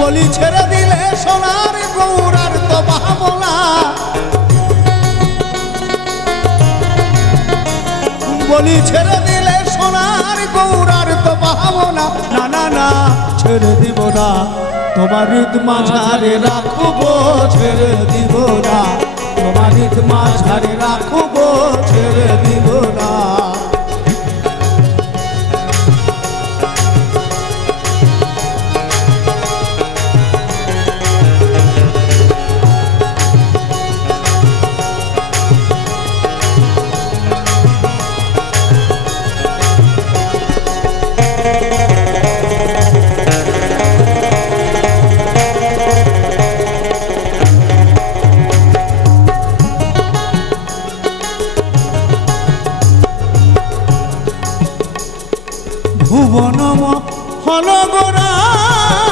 বলি ছেড়ে দিলে সোনার গৌরার তো ভাবনা, বলি ছেড়ে দিলে সোনার গৌরার তো ভাবনা। না না না ছেড়ে দিব না, তোমার হৃদ মাঝারে রাখবো, ছেড়ে দিব না, তোমার হৃদ মাঝারে রাখবো, ছেড়ে দিব